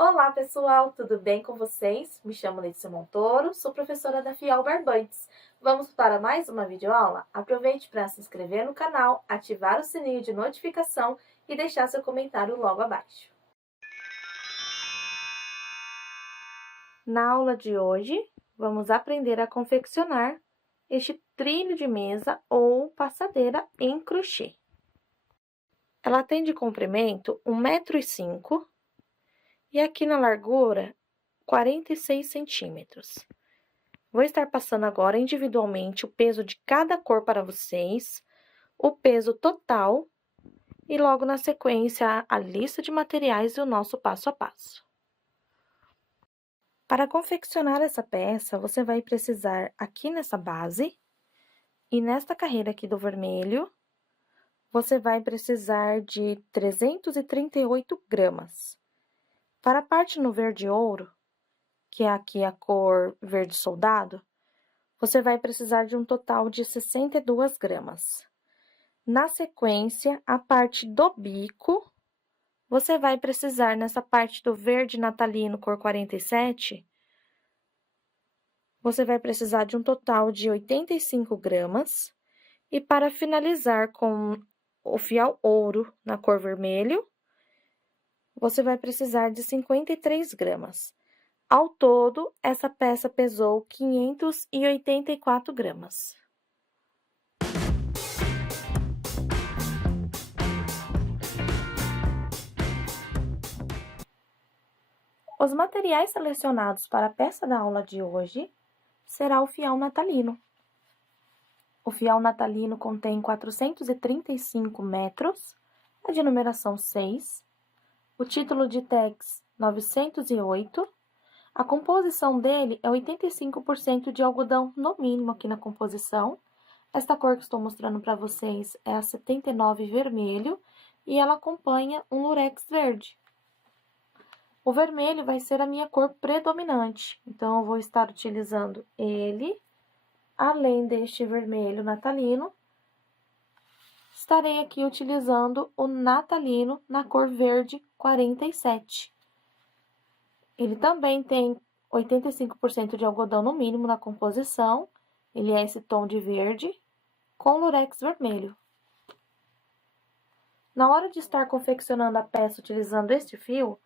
Olá, pessoal, tudo bem com vocês? Me chamo Letícia Montoro, sou professora da Fiel Barbantes. Vamos para mais uma videoaula? Aproveite para se inscrever no canal, ativar o sininho de notificação e deixar seu comentário logo abaixo. Na aula de hoje, vamos aprender a confeccionar este trilho de mesa ou passadeira em crochê. Ela tem de comprimento 1,5 m e aqui na largura 46 centímetros. Vou estar passando agora individualmente o peso de cada cor para vocês, o peso total e logo na sequência a lista de materiais e o nosso passo a passo. Para confeccionar essa peça, você vai precisar aqui nessa base e nesta carreira aqui do vermelho, você vai precisar de 338 gramas. Para a parte no verde ouro, que é aqui a cor verde soldado, você vai precisar de um total de 62 gramas. Na sequência, a parte do bico, você vai precisar, nessa parte do verde natalino, cor 47, você vai precisar de um total de 85 gramas. E para finalizar com o fiel ouro na cor vermelho, você vai precisar de 53 gramas. Ao todo, essa peça pesou 584 gramas. Os materiais selecionados para a peça da aula de hoje será o fiel natalino. O fiel natalino contém 435 metros, a de numeração 6, o título de tex 908. A composição dele é 85% de algodão, no mínimo aqui na composição. Esta cor que estou mostrando para vocês é a 79 vermelho e ela acompanha um lurex verde. O vermelho vai ser a minha cor predominante, então eu vou estar utilizando ele, além deste vermelho natalino, estarei aqui utilizando o natalino na cor verde 47. Ele também tem 85% de algodão no mínimo na composição, ele é esse tom de verde, com lurex vermelho. Na hora de estar confeccionando a peça utilizando este fio,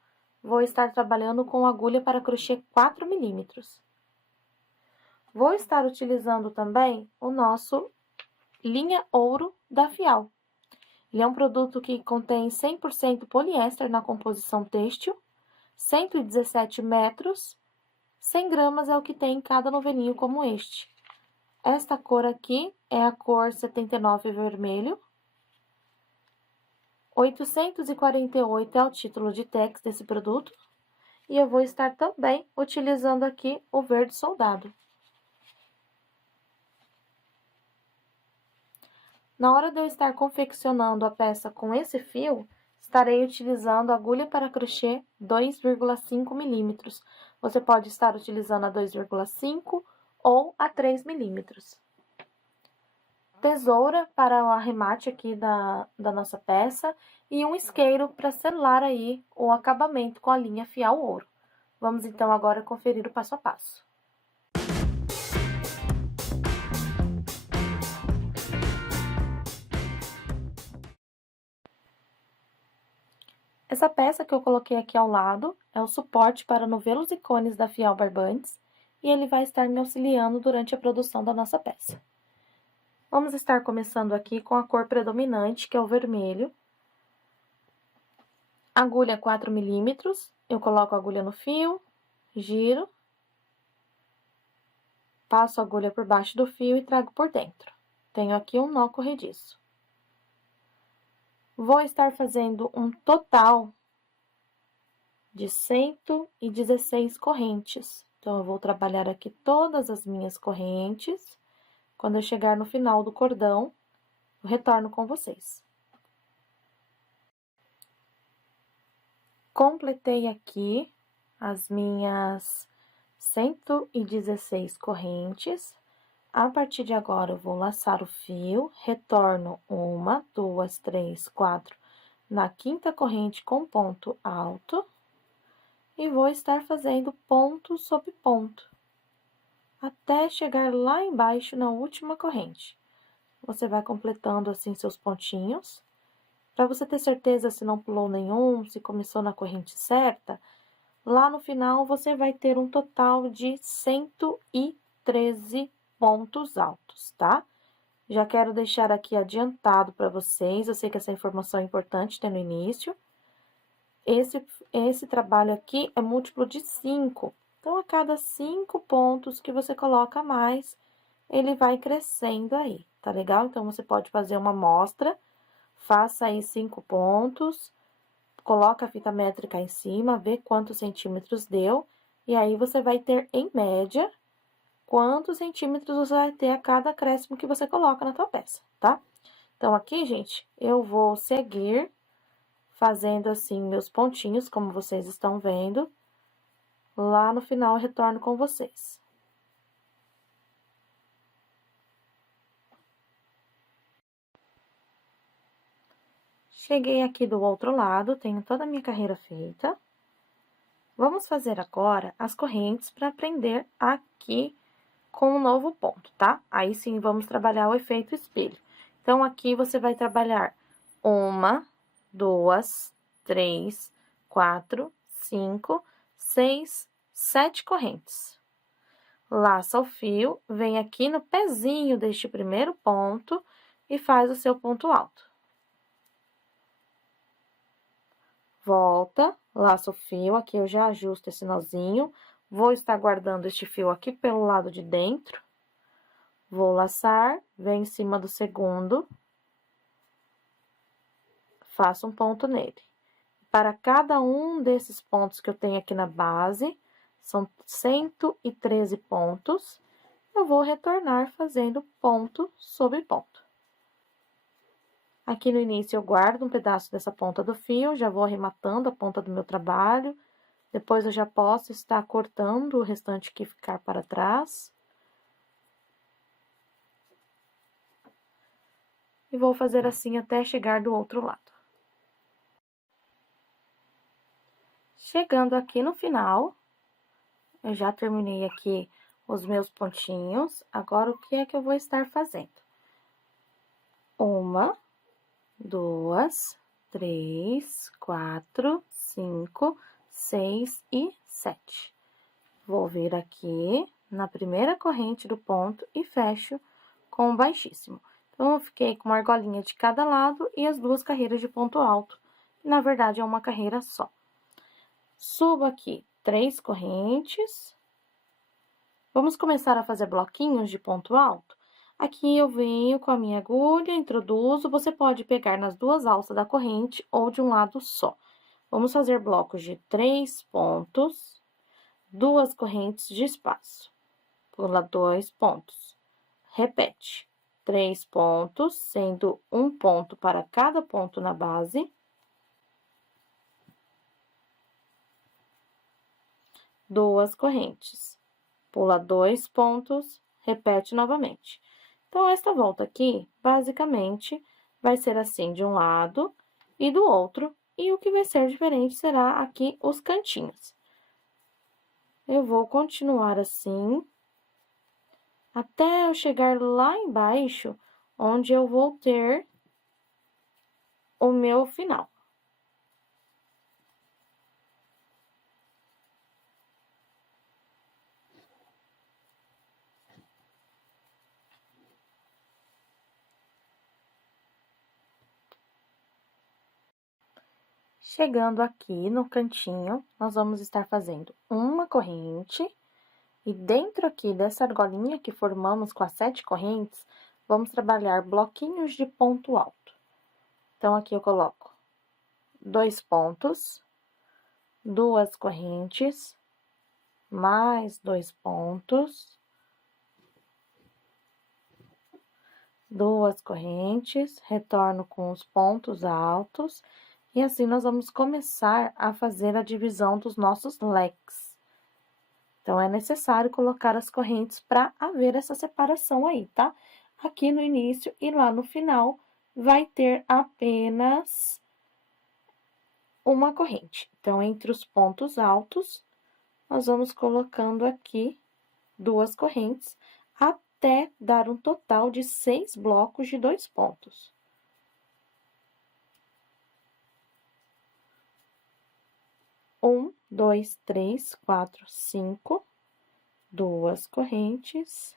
vou estar trabalhando com agulha para crochê 4 milímetros. Vou estar utilizando também o nosso linha ouro da Fial. Ele é um produto que contém 100% poliéster na composição têxtil, 117 metros, 100 gramas é o que tem em cada novelinho como este. Esta cor aqui é a cor 79 vermelho. 848 é o título de tex desse produto. E eu vou estar também utilizando aqui o verde soldado. Na hora de eu estar confeccionando a peça com esse fio, estarei utilizando a agulha para crochê 2,5 milímetros. Você pode estar utilizando a 2,5 ou a 3 milímetros. Tesoura para o arremate aqui da nossa peça e um isqueiro para selar aí o acabamento com a linha Fial Ouro. Vamos então agora conferir o passo a passo. Essa peça que eu coloquei aqui ao lado é o suporte para novelos e cones da Fiel Barbantes e ele vai estar me auxiliando durante a produção da nossa peça. Vamos estar começando aqui com a cor predominante, que é o vermelho. Agulha 4 milímetros, eu coloco a agulha no fio, giro, passo a agulha por baixo do fio e trago por dentro. Tenho aqui um nó corrediço. Vou estar fazendo um total de 116 correntes. Então, eu vou trabalhar aqui todas as minhas correntes. Quando eu chegar no final do cordão, eu retorno com vocês. Completei aqui as minhas 116 correntes. A partir de agora, eu vou laçar o fio, retorno 1, 2, 3, 4 na quinta corrente com ponto alto. e vou estar fazendo ponto sobre ponto, até chegar lá embaixo na última corrente. Você vai completando assim seus pontinhos. Para você ter certeza se não pulou nenhum, se começou na corrente certa, lá no final você vai ter um total de 113 pontos altos, tá? Já quero deixar aqui adiantado para vocês, eu sei que essa informação é importante ter no início. Esse trabalho aqui é múltiplo de 5. Então, a cada 5 pontos que você coloca a mais, ele vai crescendo aí, tá legal? Então, você pode fazer uma amostra, faça aí 5 pontos, coloca a fita métrica em cima, vê quantos centímetros deu, e aí você vai ter, em média, quantos centímetros você vai ter a cada acréscimo que você coloca na tua peça, tá? Então, aqui, gente, eu vou seguir fazendo assim meus pontinhos, como vocês estão vendo. Lá no final, eu retorno com vocês. Cheguei aqui do outro lado, tenho toda a minha carreira feita. Vamos fazer agora as correntes para prender aqui com um novo ponto, tá? Aí sim, vamos trabalhar o efeito espelho. Então, aqui você vai trabalhar 1, 2, 3, 4, 5, 6, 7 correntes. Laça o fio, vem aqui no pezinho deste primeiro ponto e faz o seu ponto alto. Volta, laça o fio, aqui eu já ajusto esse nozinho. Vou estar guardando este fio aqui pelo lado de dentro. Vou laçar, venho em cima do segundo. Faço um ponto nele. Para cada um desses pontos que eu tenho aqui na base, são 113 pontos, eu vou retornar fazendo ponto sobre ponto. Aqui no início, eu guardo um pedaço dessa ponta do fio, já vou arrematando a ponta do meu trabalho. Depois, eu já posso estar cortando o restante que ficar para trás. E vou fazer assim até chegar do outro lado. Chegando aqui no final, eu já terminei aqui os meus pontinhos. Agora, o que é que eu vou estar fazendo? 1, 2, 3, 4, 5, 6 e 7. Vou vir aqui na primeira corrente do ponto e fecho com um baixíssimo. Então, eu fiquei com uma argolinha de cada lado e as 2 carreiras de ponto alto. Na verdade, é uma carreira só. Subo aqui 3 correntes. Vamos começar a fazer bloquinhos de ponto alto? Aqui eu venho com a minha agulha, introduzo, você pode pegar nas 2 alças da corrente ou de um lado só. Vamos fazer blocos de 3 pontos, 2 correntes de espaço. Pula 2 pontos. Repete. 3 pontos, sendo um ponto para cada ponto na base. 2 correntes. Pula 2 pontos, repete novamente. Então, esta volta aqui, basicamente, vai ser assim de um lado e do outro, e o que vai ser diferente será aqui os cantinhos. Eu vou continuar assim, até eu chegar lá embaixo, onde eu vou ter o meu final. Chegando aqui no cantinho, nós vamos estar fazendo uma corrente, e dentro aqui dessa argolinha que formamos com as 7 correntes, vamos trabalhar bloquinhos de ponto alto. Então, aqui eu coloco 2 pontos, 2 correntes, mais 2 pontos, 2 correntes, retorno com os pontos altos, e assim nós vamos começar a fazer a divisão dos nossos leques. Então, é necessário colocar as correntes para haver essa separação aí, tá? Aqui no início e lá no final, vai ter apenas uma corrente. Então, entre os pontos altos, nós vamos colocando aqui 2 correntes, até dar um total de 6 blocos de 2 pontos. Um, dois, três, quatro, 5, 2 correntes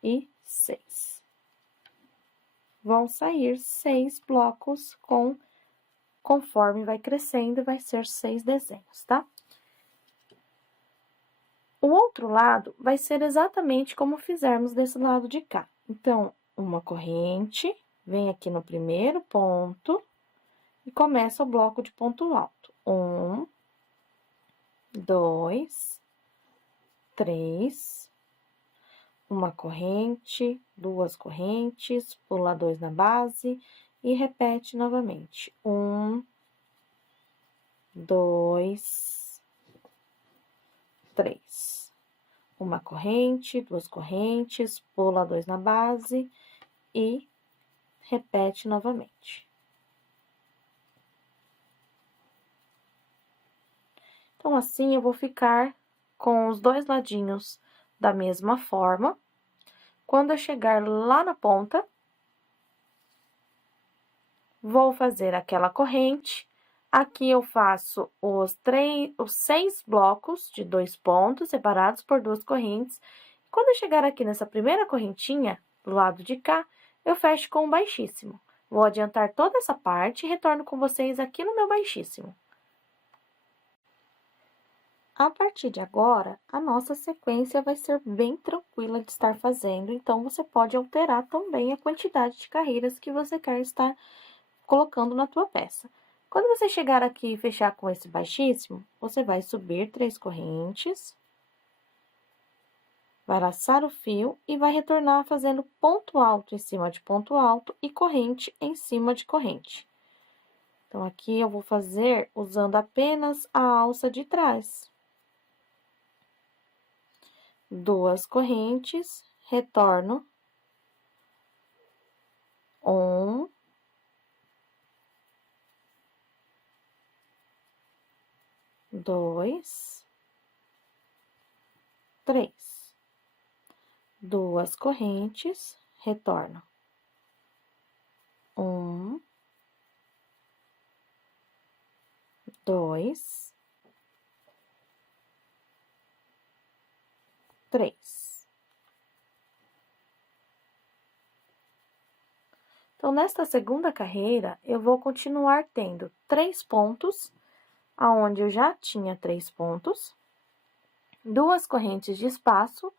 e 6. Vão sair 6 blocos conforme vai crescendo, vai ser 6 desenhos, tá? O outro lado vai ser exatamente como fizermos desse lado de cá. Então, uma corrente, vem aqui no primeiro ponto e começa o bloco de ponto alto. 1, 2, 3, uma corrente, 2 correntes, pula 2 na base e repete novamente. 1, 2, 3. Uma corrente, 2 correntes, pula 2 na base e repete novamente. Então, assim, eu vou ficar com os 2 ladinhos da mesma forma. Quando eu chegar lá na ponta, vou fazer aquela corrente. Aqui eu faço os 6 blocos de 2 pontos, separados por 2 correntes. Quando eu chegar aqui nessa primeira correntinha, do lado de cá, eu fecho com um baixíssimo. Vou adiantar toda essa parte e retorno com vocês aqui no meu baixíssimo. A partir de agora, a nossa sequência vai ser bem tranquila de estar fazendo, então você pode alterar também a quantidade de carreiras que você quer estar colocando na tua peça. Quando você chegar aqui e fechar com esse baixíssimo, você vai subir 3 correntes, vai laçar o fio e vai retornar fazendo ponto alto em cima de ponto alto e corrente em cima de corrente. Então, aqui eu vou fazer usando apenas a alça de trás. 2 correntes, retorno. 1, 2, 3. 2 correntes, retorno. 1, 2, 3. Então, nesta segunda carreira, eu vou continuar tendo 3 pontos, aonde eu já tinha 3 pontos, 2 correntes de espaço,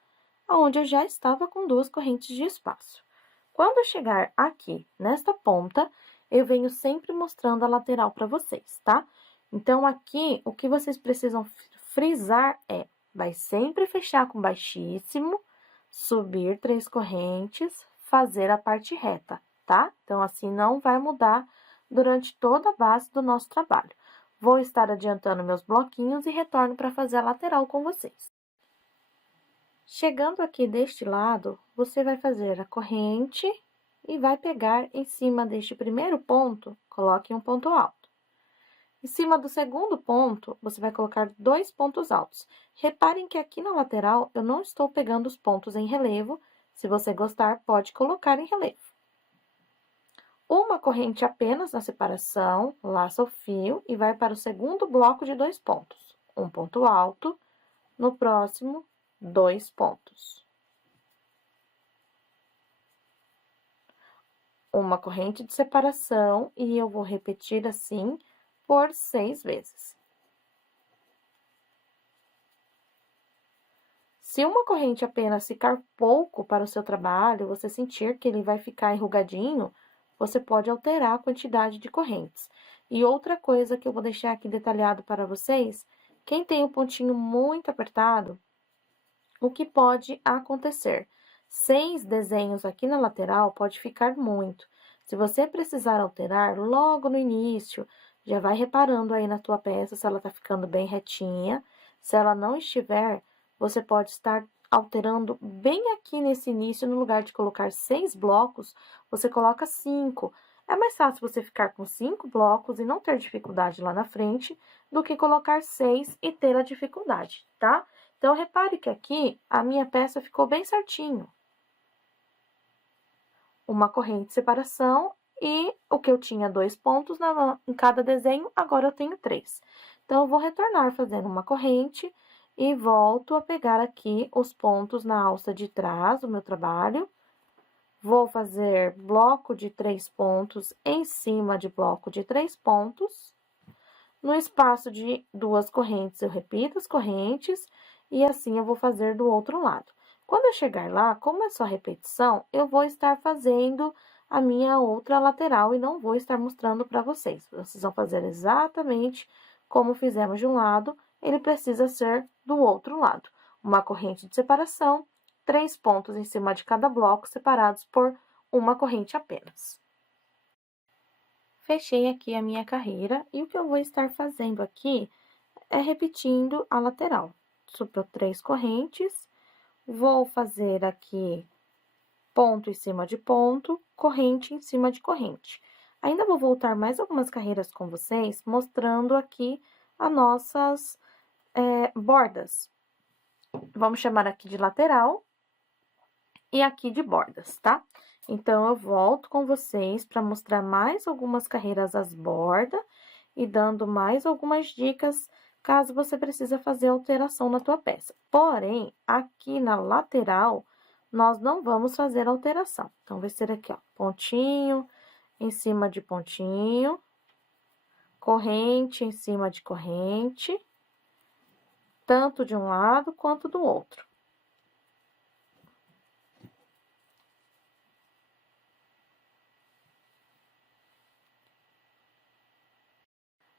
aonde eu já estava com 2 correntes de espaço. Quando eu chegar aqui, nesta ponta, eu venho sempre mostrando a lateral para vocês, tá? Então, aqui, o que vocês precisam frisar é, vai sempre fechar com baixíssimo, subir 3 correntes, fazer a parte reta, tá? Então, assim, não vai mudar durante toda a base do nosso trabalho. Vou estar adiantando meus bloquinhos e retorno para fazer a lateral com vocês. Chegando aqui deste lado, você vai fazer a corrente e vai pegar em cima deste primeiro ponto, coloque um ponto alto. Em cima do segundo ponto, você vai colocar 2 pontos altos. Reparem que aqui na lateral, eu não estou pegando os pontos em relevo. Se você gostar, pode colocar em relevo. Uma corrente apenas na separação, laça o fio e vai para o segundo bloco de 2 pontos. Um ponto alto, no próximo, 2 pontos. Uma corrente de separação e eu vou repetir assim por 6 vezes. Se uma corrente apenas ficar pouco para o seu trabalho, você sentir que ele vai ficar enrugadinho, você pode alterar a quantidade de correntes. E outra coisa que eu vou deixar aqui detalhado para vocês, quem tem o pontinho muito apertado, o que pode acontecer? 6 desenhos aqui na lateral pode ficar muito. Se você precisar alterar logo no início, já vai reparando aí na tua peça se ela tá ficando bem retinha. Se ela não estiver, você pode estar alterando bem aqui nesse início, no lugar de colocar 6 blocos, você coloca 5. É mais fácil você ficar com 5 blocos e não ter dificuldade lá na frente, do que colocar 6 e ter a dificuldade, tá? Então, repare que aqui a minha peça ficou bem certinho. Uma corrente de separação e o que eu tinha 2 pontos em cada desenho, agora eu tenho 3. Então, eu vou retornar fazendo uma corrente e volto a pegar aqui os pontos na alça de trás do meu trabalho. Vou fazer bloco de 3 pontos em cima de bloco de 3 pontos. No espaço de 2 correntes, eu repito as correntes e assim eu vou fazer do outro lado. Quando eu chegar lá, como é só repetição, eu vou estar fazendo a minha outra lateral e não vou estar mostrando para vocês. Vocês vão fazer exatamente como fizemos de um lado, ele precisa ser do outro lado. Uma corrente de separação, 3 pontos em cima de cada bloco, separados por uma corrente apenas. Fechei aqui a minha carreira e o que eu vou estar fazendo aqui é repetindo a lateral. Subiu 3 correntes, vou fazer aqui ponto em cima de ponto, corrente em cima de corrente. Ainda vou voltar mais algumas carreiras com vocês, mostrando aqui as nossas bordas. Vamos chamar aqui de lateral e aqui de bordas, tá? Então, eu volto com vocês para mostrar mais algumas carreiras às bordas e dando mais algumas dicas caso você precisa fazer alteração na tua peça. Porém, aqui na lateral, nós não vamos fazer alteração. Então, vai ser aqui, ó, pontinho em cima de pontinho, corrente em cima de corrente, tanto de um lado quanto do outro.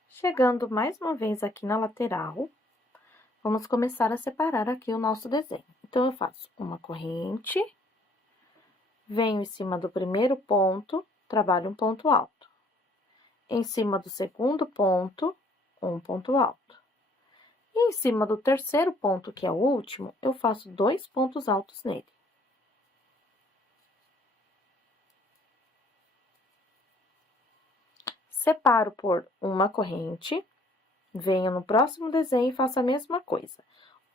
Chegando mais uma vez aqui na lateral, vamos começar a separar aqui o nosso desenho. Então, eu faço uma corrente, venho em cima do primeiro ponto, trabalho um ponto alto. Em cima do segundo ponto, um ponto alto. E em cima do terceiro ponto, que é o último, eu faço 2 pontos altos nele. Separo por uma corrente, venho no próximo desenho e faço a mesma coisa.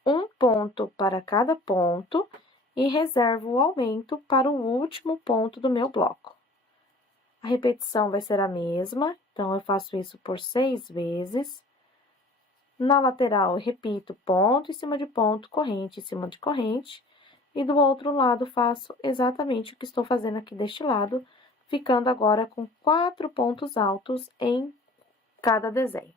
Um ponto para cada ponto e reservo o aumento para o último ponto do meu bloco. A repetição vai ser a mesma, então, eu faço isso por 6 vezes. Na lateral, eu repito ponto em cima de ponto, corrente em cima de corrente. E do outro lado, faço exatamente o que estou fazendo aqui deste lado, ficando agora com 4 pontos altos em cada desenho.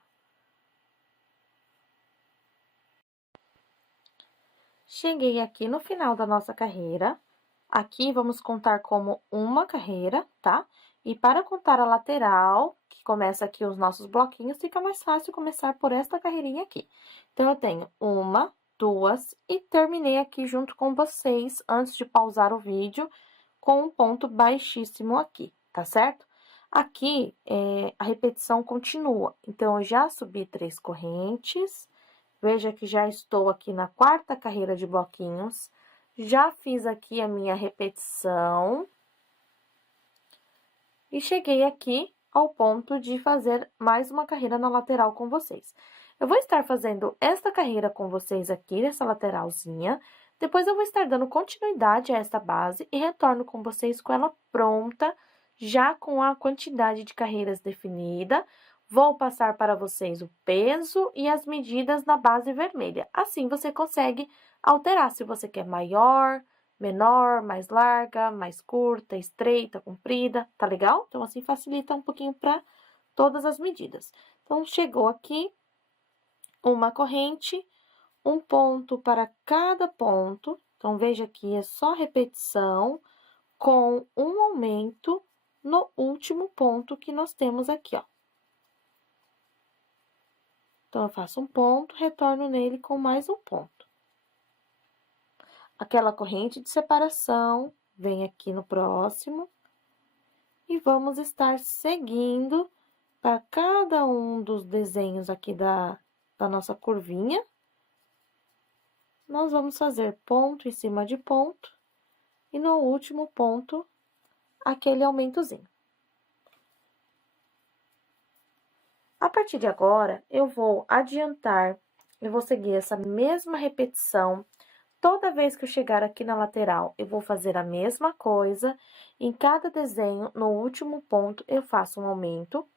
Cheguei aqui no final da nossa carreira. Aqui, vamos contar como uma carreira, tá? E para contar a lateral, que começa aqui os nossos bloquinhos, fica mais fácil começar por esta carreirinha aqui. Então, eu tenho 1, 2 e terminei aqui junto com vocês, antes de pausar o vídeo, com um ponto baixíssimo aqui, tá certo? Aqui, a repetição continua. Então, eu já subi 3 correntes. Veja que já estou aqui na 4ª carreira de bloquinhos. Já fiz aqui a minha repetição. E cheguei aqui ao ponto de fazer mais uma carreira na lateral com vocês. Eu vou estar fazendo esta carreira com vocês aqui, nessa lateralzinha. Depois, eu vou estar dando continuidade a esta base e retorno com vocês com ela pronta, já com a quantidade de carreiras definida. Vou passar para vocês o peso e as medidas na base vermelha. Assim, você consegue alterar se você quer maior, menor, mais larga, mais curta, estreita, comprida, tá legal? Então, assim, facilita um pouquinho para todas as medidas. Então, chegou aqui uma corrente, um ponto para cada ponto. Então, veja que é só repetição com um aumento no último ponto que nós temos aqui, ó. Então, eu faço um ponto, retorno nele com mais um ponto. Aquela corrente de separação, vem aqui no próximo. E vamos estar seguindo para cada um dos desenhos aqui da nossa curvinha. Nós vamos fazer ponto em cima de ponto. E no último ponto, aquele aumentozinho. partir de agora, eu vou adiantar, eu vou seguir essa mesma repetição. Toda vez que eu chegar aqui na lateral, eu vou fazer a mesma coisa. Em cada desenho, no último ponto, eu faço um aumento.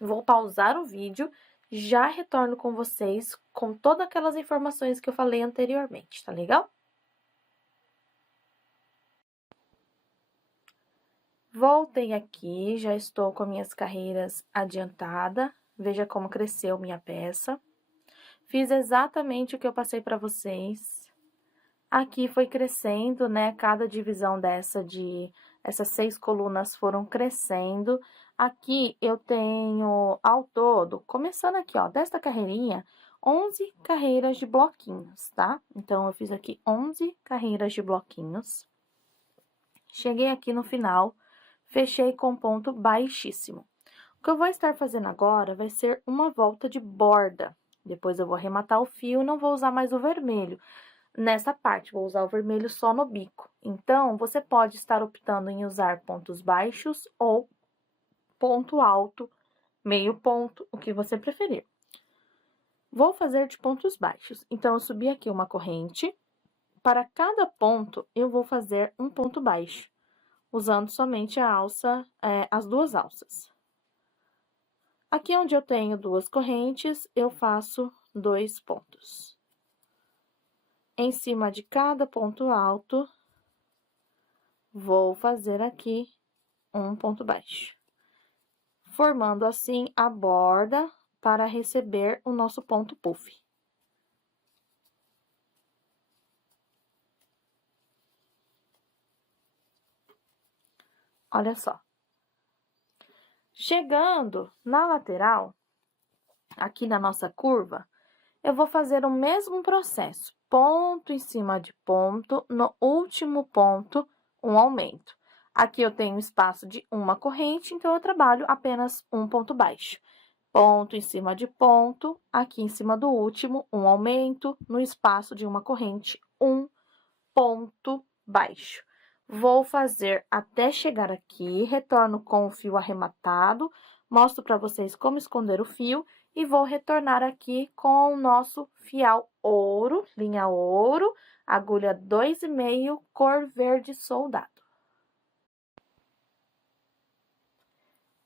Vou pausar o vídeo, já retorno com vocês com todas aquelas informações que eu falei anteriormente, tá legal? Voltei aqui, já estou com minhas carreiras adiantadas. Veja como cresceu minha peça. Fiz exatamente o que eu passei para vocês. Aqui foi crescendo, né? Cada divisão essas 6 colunas foram crescendo. Aqui eu tenho, ao todo, começando aqui, ó, desta carreirinha, 11 carreiras de bloquinhos, tá? Então, eu fiz aqui 11 carreiras de bloquinhos. Cheguei aqui no final, fechei com ponto baixíssimo. O que eu vou estar fazendo agora vai ser uma volta de borda. Depois eu vou arrematar o fio, não vou usar mais o vermelho. Nessa parte, vou usar o vermelho só no bico. Então, você pode estar optando em usar pontos baixos ou ponto alto, meio ponto, o que você preferir. Vou fazer de pontos baixos. Então, eu subi aqui uma corrente. Para cada ponto, eu vou fazer um ponto baixo, usando somente a alça, as 2 alças. Aqui onde eu tenho 2 correntes, eu faço 2 pontos. Em cima de cada ponto alto, vou fazer aqui um ponto baixo, formando assim a borda para receber o nosso ponto puff. Olha só. Chegando na lateral, aqui na nossa curva, eu vou fazer o mesmo processo, ponto em cima de ponto, no último ponto, um aumento. Aqui eu tenho espaço de uma corrente, então eu trabalho apenas um ponto baixo. Ponto em cima de ponto, aqui em cima do último, um aumento, no espaço de uma corrente, um ponto baixo. Vou fazer até chegar aqui, retorno com o fio arrematado, mostro para vocês como esconder o fio e vou retornar aqui com o nosso fial ouro, linha ouro, agulha 2,5, cor verde soldado.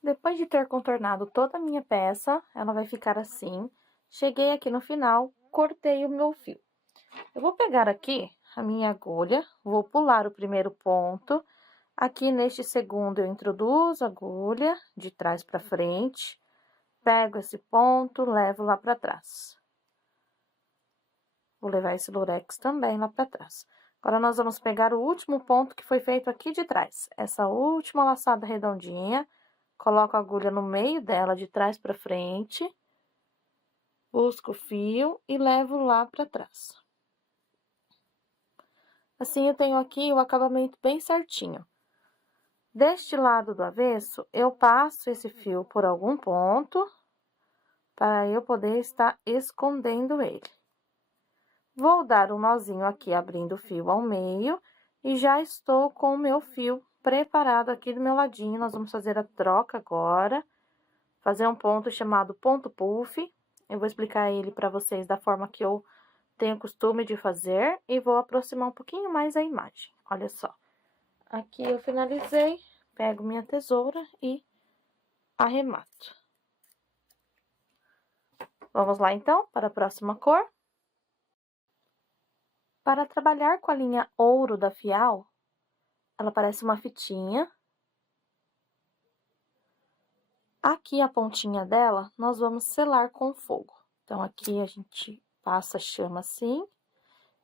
Depois de ter contornado toda a minha peça, ela vai ficar assim. Cheguei aqui no final, cortei o meu fio. Eu vou pegar aqui a minha agulha, vou pular o primeiro ponto. Aqui neste segundo, eu introduzo a agulha de trás para frente, pego esse ponto, levo lá para trás. Vou levar esse lurex também lá para trás. Agora, nós vamos pegar o último ponto que foi feito aqui de trás. Essa última laçada redondinha, coloco a agulha no meio dela, de trás para frente, busco o fio e levo lá para trás. Assim, eu tenho aqui o acabamento bem certinho. Deste lado do avesso, eu passo esse fio por algum ponto, para eu poder estar escondendo ele. Vou dar um nozinho aqui, abrindo o fio ao meio, e já estou com o meu fio preparado aqui do meu ladinho. Nós vamos fazer a troca agora, fazer um ponto chamado ponto puff. Eu vou explicar ele para vocês da forma que eu tenho costume de fazer, e vou aproximar um pouquinho mais a imagem. Olha só. Aqui eu finalizei, pego minha tesoura e arremato. Vamos lá, então, para a próxima cor. Para trabalhar com a linha ouro da Fial, ela parece uma fitinha. Aqui, a pontinha dela, nós vamos selar com fogo. Então, aqui a gente passa a chama assim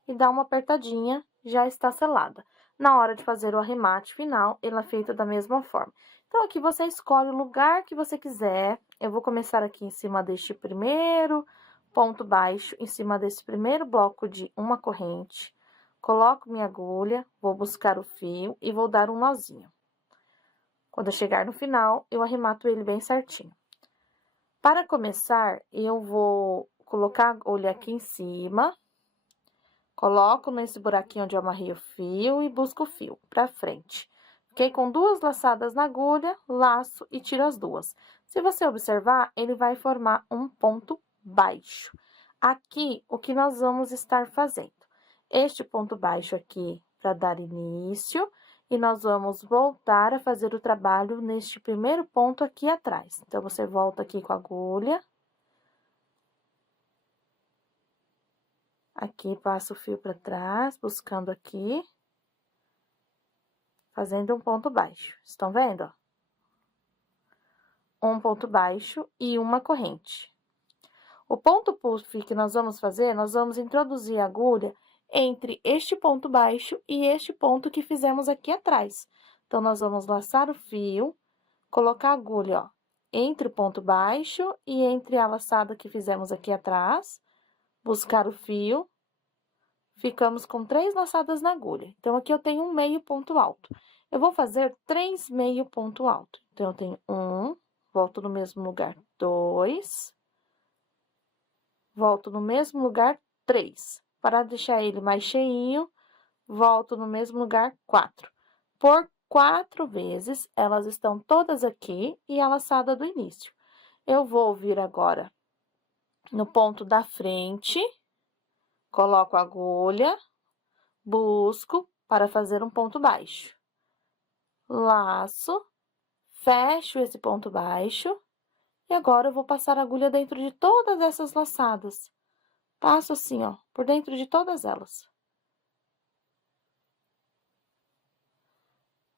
e dá uma apertadinha, já está selada. Na hora de fazer o arremate final, ela é feita da mesma forma. Então, aqui você escolhe o lugar que você quiser. Eu vou começar aqui em cima deste primeiro ponto baixo, em cima desse primeiro bloco de uma corrente. Coloco minha agulha, vou buscar o fio e vou dar um nozinho. Quando eu chegar no final, eu arremato ele bem certinho. Para começar, eu vou colocar a agulha aqui em cima. Coloco nesse buraquinho onde eu amarrei o fio e busco o fio pra frente. Fiquei com 2 laçadas na agulha, laço e tiro as 2. Se você observar, ele vai formar um ponto baixo. Aqui, o que nós vamos estar fazendo? Este ponto baixo aqui para dar início, e nós vamos voltar a fazer o trabalho neste primeiro ponto aqui atrás. Então, você volta aqui com a agulha. Aqui, passa o fio para trás, buscando aqui. Fazendo um ponto baixo. Estão vendo, ó? Um ponto baixo e uma corrente. O ponto puff que nós vamos fazer, nós vamos introduzir a agulha entre este ponto baixo e este ponto que fizemos aqui atrás. Então, nós vamos laçar o fio, colocar a agulha, ó, entre o ponto baixo e entre a laçada que fizemos aqui atrás, buscar o fio, ficamos com 3 laçadas na agulha. Então, aqui eu tenho um meio ponto alto. Eu vou fazer 3 meio ponto alto. Então, eu tenho 1, volto no mesmo lugar, 2, volto no mesmo lugar, 3. Para deixar ele mais cheinho, volto no mesmo lugar, 4. Por 4 vezes, elas estão todas aqui e a laçada do início. Eu vou vir agora no ponto da frente, coloco a agulha, busco para fazer um ponto baixo. Laço, fecho esse ponto baixo, e agora eu vou passar a agulha dentro de todas essas laçadas. Passo assim, ó, por dentro de todas elas.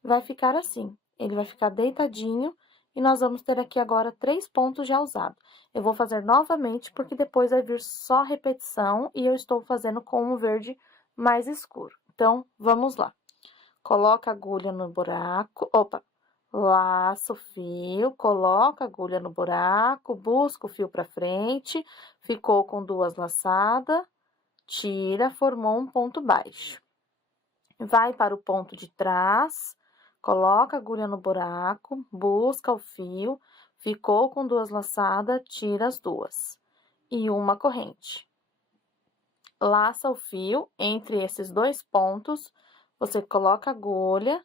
Vai ficar assim, ele vai ficar deitadinho, e nós vamos ter aqui agora 3 pontos já usados. Eu vou fazer novamente, porque depois vai vir só repetição, e eu estou fazendo com um verde mais escuro. Então, vamos lá. Coloca a agulha no buraco, laça o fio, coloca a agulha no buraco, busca o fio para frente, ficou com 2 laçadas, tira, formou um ponto baixo. Vai para o ponto de trás, coloca a agulha no buraco, busca o fio, ficou com 2 laçadas, tira as 2 e uma corrente. Laça o fio entre esses 2 pontos, você coloca a agulha,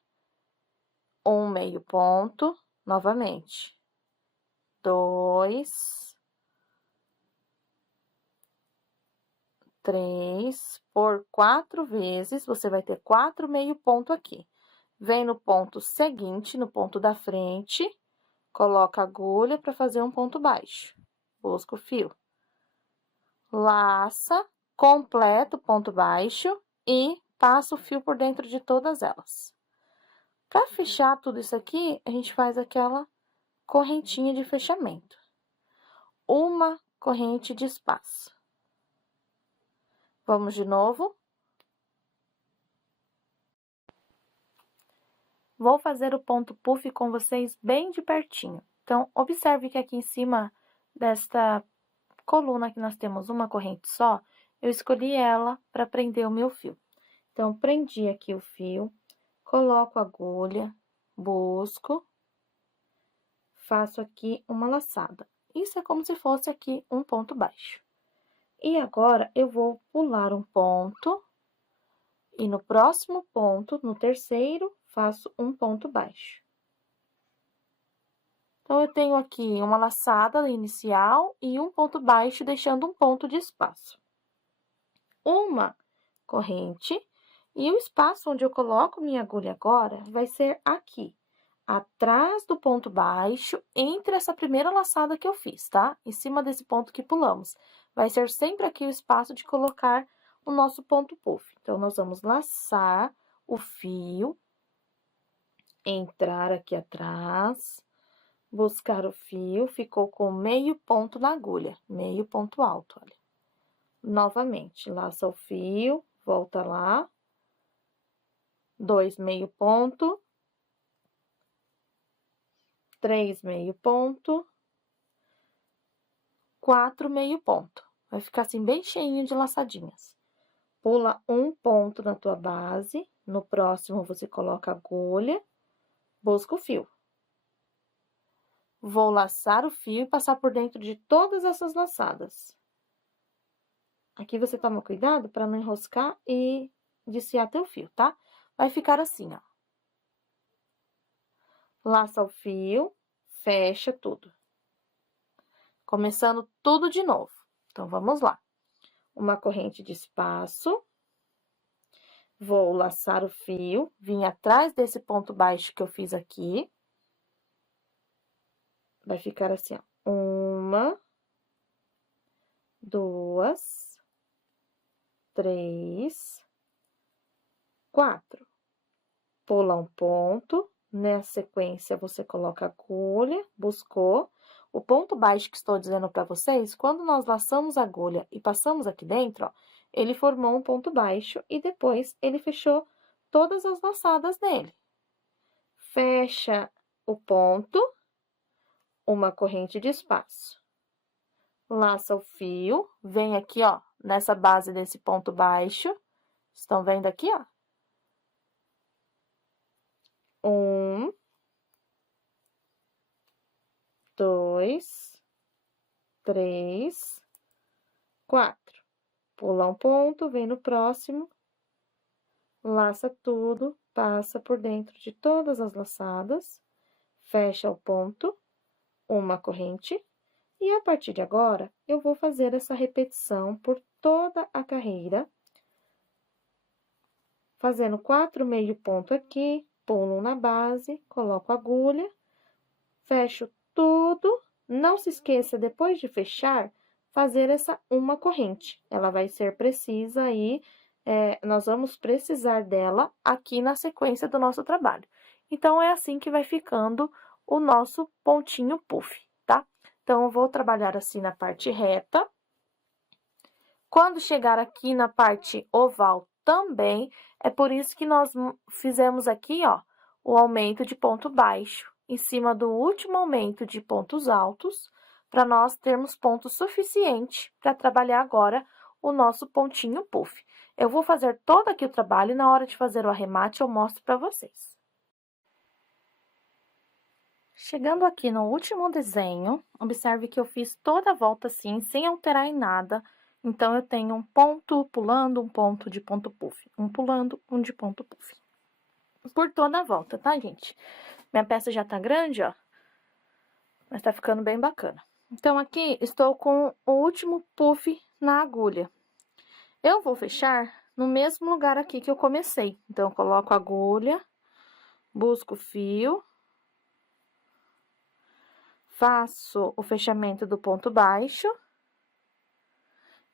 um meio ponto, novamente, 2, 3, por 4 vezes, você vai ter 4 meio ponto aqui. Vem no ponto seguinte, no ponto da frente, coloca a agulha para fazer um ponto baixo. Busca o fio. Laça, completa o ponto baixo e passa o fio por dentro de todas elas. Para fechar tudo isso aqui, a gente faz aquela correntinha de fechamento. Uma corrente de espaço. Vamos de novo. Vou fazer o ponto puff com vocês bem de pertinho. Então, observe que aqui em cima desta coluna que nós temos uma corrente só, eu escolhi ela para prender o meu fio. Então, prendi aqui o fio, coloco a agulha, busco, faço aqui uma laçada. Isso é como se fosse aqui um ponto baixo. E agora, eu vou pular um ponto, e no próximo ponto, no terceiro, faço um ponto baixo. Então, eu tenho aqui uma laçada inicial e um ponto baixo, deixando um ponto de espaço. Uma corrente, e o espaço onde eu coloco minha agulha agora vai ser aqui, atrás do ponto baixo, entre essa primeira laçada que eu fiz, tá? Em cima desse ponto que pulamos. Vai ser sempre aqui o espaço de colocar o nosso ponto puff. Então, nós vamos laçar o fio, entrar aqui atrás, buscar o fio, ficou com meio ponto na agulha, meio ponto alto, olha. Novamente, laça o fio, volta lá, 2 meio ponto, 3 meio ponto, 4 meio ponto. Vai ficar assim, bem cheinho de laçadinhas. Pula um ponto na tua base, no próximo você coloca a agulha, busca o fio. Vou laçar o fio e passar por dentro de todas essas laçadas. Aqui você toma cuidado para não enroscar e desfiar teu fio, tá? Vai ficar assim, ó. Laça o fio, fecha tudo. começando tudo de novo. Então, vamos lá. Uma corrente de espaço. Vou laçar o fio, vim atrás desse ponto baixo que eu fiz aqui. Vai ficar assim, ó. 1, 2, 3, 4. Pula um ponto. Nessa sequência, você coloca a agulha, buscou. O ponto baixo que estou dizendo para vocês, quando nós laçamos a agulha e passamos aqui dentro, ó, ele formou um ponto baixo e depois ele fechou todas as laçadas nele. Fecha o ponto, uma corrente de espaço. Laça o fio, vem aqui, ó, nessa base desse ponto baixo. Estão vendo aqui, ó? 1, 2, 3, 4. Pula um ponto, vem no próximo, laça tudo, passa por dentro de todas as laçadas, fecha o ponto, uma corrente, e a partir de agora, eu vou fazer essa repetição por toda a carreira, fazendo 4 meio ponto aqui, pulo na base, coloco a agulha, fecho tudo. Não se esqueça, depois de fechar, fazer essa uma corrente. Ela vai ser precisa aí, nós vamos precisar dela aqui na sequência do nosso trabalho. Então, é assim que vai ficando o nosso pontinho puff, tá? Então, eu vou trabalhar assim na parte reta. Quando chegar aqui na parte oval também, é por isso que nós fizemos aqui, ó, o aumento de ponto baixo em cima do último aumento de pontos altos, para nós termos ponto suficiente para trabalhar agora o nosso pontinho puff. Eu vou fazer todo aqui o trabalho e na hora de fazer o arremate eu mostro para vocês. Chegando aqui no último desenho, observe que eu fiz toda a volta assim, sem alterar em nada. Então, eu tenho um ponto pulando, um ponto de ponto puff. Um pulando, um de ponto puff. Por toda a volta, tá, gente? Minha peça já tá grande, ó. Mas tá ficando bem bacana. Então, aqui, estou com o último puff na agulha. Eu vou fechar no mesmo lugar aqui que eu comecei. Então, eu coloco a agulha, busco o fio, faço o fechamento do ponto baixo.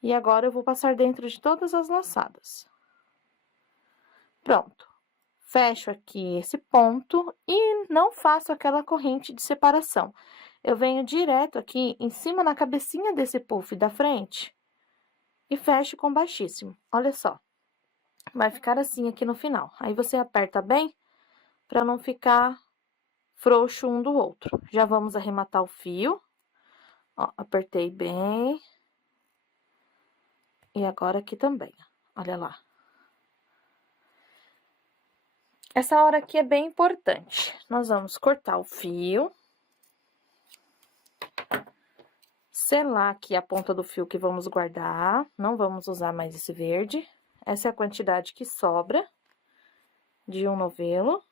E agora, eu vou passar dentro de todas as laçadas. Pronto. Fecho aqui esse ponto e não faço aquela corrente de separação. Eu venho direto aqui em cima na cabecinha desse puff da frente e fecho com baixíssimo. Olha só. Vai ficar assim aqui no final. Aí, você aperta bem para não ficar frouxo um do outro. Já vamos arrematar o fio. Ó, apertei bem. E agora aqui também, olha lá. Essa hora aqui é bem importante. Nós vamos cortar o fio. Selar aqui a ponta do fio que vamos guardar. Não vamos usar mais esse verde. Essa é a quantidade que sobra de um novelo.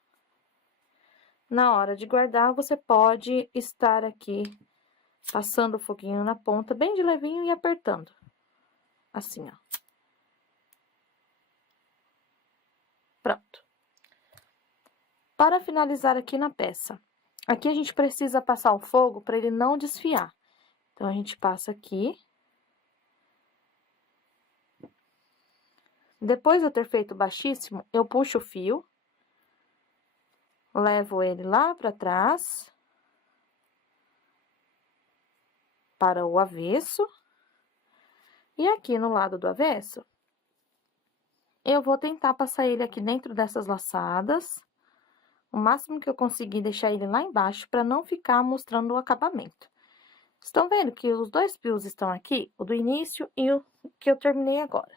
Na hora de guardar, você pode estar aqui passando o foguinho na ponta, bem de levinho e apertando. Assim, ó. Pronto. Para finalizar aqui na peça, aqui a gente precisa passar o fogo para ele não desfiar. Então, a gente passa aqui. Depois de eu ter feito baixíssimo, eu puxo o fio. Levo ele lá para trás. Para o avesso. E aqui no lado do avesso, eu vou tentar passar ele aqui dentro dessas laçadas. O máximo que eu conseguir deixar ele lá embaixo, para não ficar mostrando o acabamento. Estão vendo que os dois fios estão aqui? O do início e o que eu terminei agora.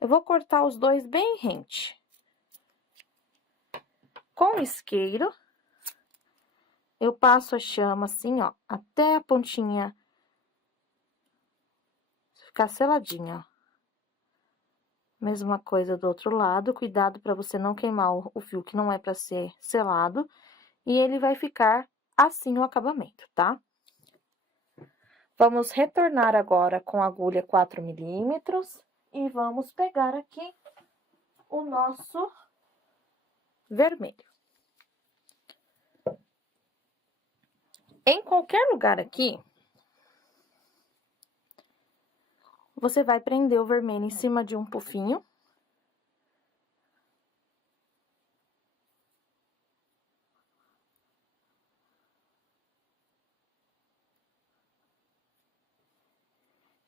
Eu vou cortar os dois bem rente. Com o isqueiro, eu passo a chama assim, ó, até a pontinha ficar seladinha, ó. Mesma coisa do outro lado, cuidado para você não queimar o fio que não é para ser selado. E ele vai ficar assim o acabamento, tá? Vamos retornar agora com a agulha 4 milímetros e vamos pegar aqui o nosso vermelho. Em qualquer lugar aqui, você vai prender o vermelho em cima de um pufinho.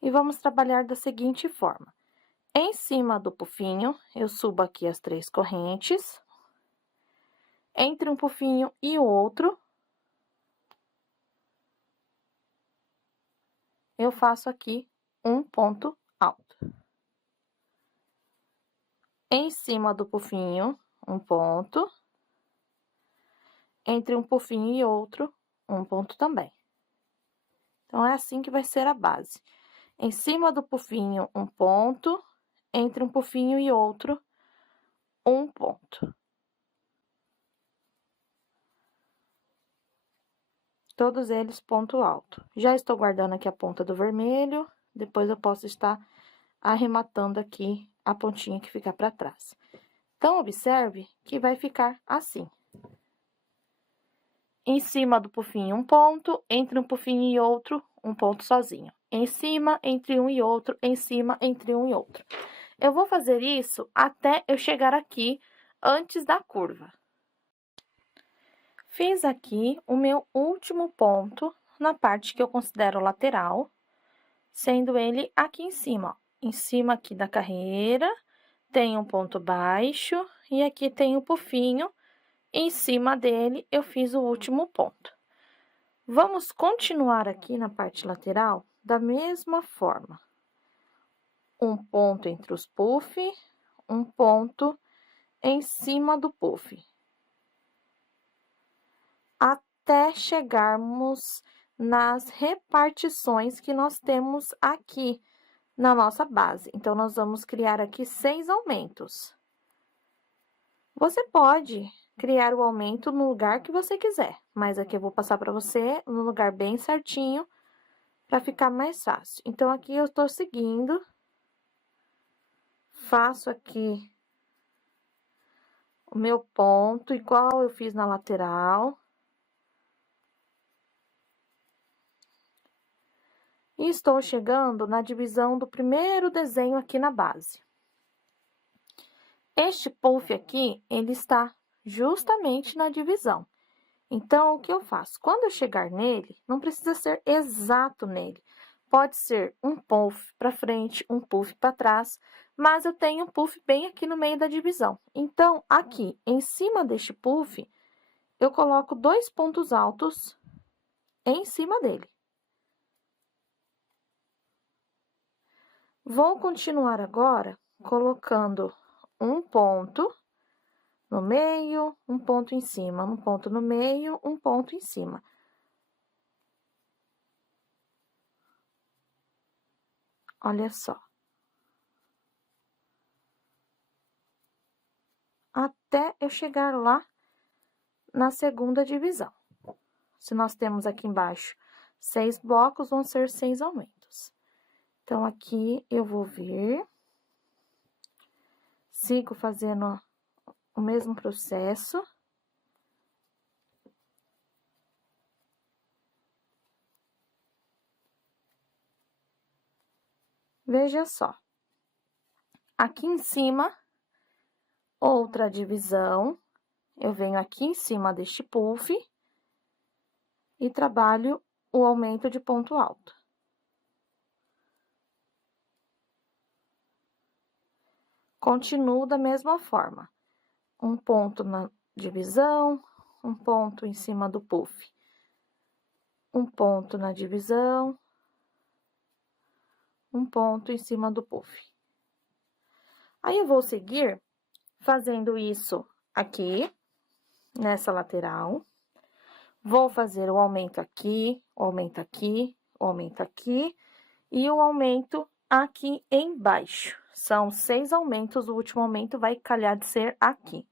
E vamos trabalhar da seguinte forma. Em cima do pufinho, eu subo aqui as 3 correntes. Entre um pufinho e o outro, eu faço aqui um ponto alto. Em cima do pufinho, um ponto. Entre um pufinho e outro, um ponto também. Então, é assim que vai ser a base. Em cima do pufinho, um ponto. Entre um pufinho e outro, um ponto. Todos eles ponto alto. Já estou guardando aqui a ponta do vermelho, depois eu posso estar arrematando aqui a pontinha que ficar para trás. Então, observe que vai ficar assim. Em cima do pufinho, um ponto, entre um pufinho e outro, um ponto sozinho. Em cima, entre um e outro, em cima, entre um e outro. Eu vou fazer isso até eu chegar aqui, antes da curva. Fiz aqui o meu último ponto na parte que eu considero lateral, sendo ele aqui em cima. Em cima aqui da carreira, tem um ponto baixo e aqui tem o pufinho. Em cima dele, eu fiz o último ponto. Vamos continuar aqui na parte lateral da mesma forma. Um ponto entre os puff, um ponto em cima do puff. Até chegarmos nas repartições que nós temos aqui na nossa base. Então, nós vamos criar aqui 6 aumentos. Você pode criar o aumento no lugar que você quiser, mas aqui eu vou passar para você no lugar bem certinho, para ficar mais fácil. Então, aqui eu estou seguindo, faço aqui o meu ponto, igual eu fiz na lateral. E estou chegando na divisão do primeiro desenho aqui na base. Este puff aqui, ele está justamente na divisão. Então, o que eu faço? Quando eu chegar nele, não precisa ser exato nele. Pode ser um puff para frente, um puff para trás, mas eu tenho um puff bem aqui no meio da divisão. Então, aqui, em cima deste puff, eu coloco 2 pontos altos em cima dele. Vou continuar agora colocando um ponto no meio, um ponto em cima, um ponto no meio, um ponto em cima. Olha só. Até eu chegar lá na segunda divisão. Se nós temos aqui embaixo 6 blocos, vão ser 6 aumentos. Então, aqui eu vou vir, sigo fazendo o mesmo processo. Veja só. Aqui em cima, outra divisão, eu venho aqui em cima deste puff e trabalho o aumento de ponto alto. Continuo da mesma forma. Um ponto na divisão, um ponto em cima do puff. Um ponto na divisão, um ponto em cima do puff. Aí, eu vou seguir fazendo isso aqui, nessa lateral. Vou fazer o aumento aqui, o aumento aqui, o aumento aqui e o aumento aqui embaixo. São 6 aumentos, o último aumento vai calhar de ser aqui.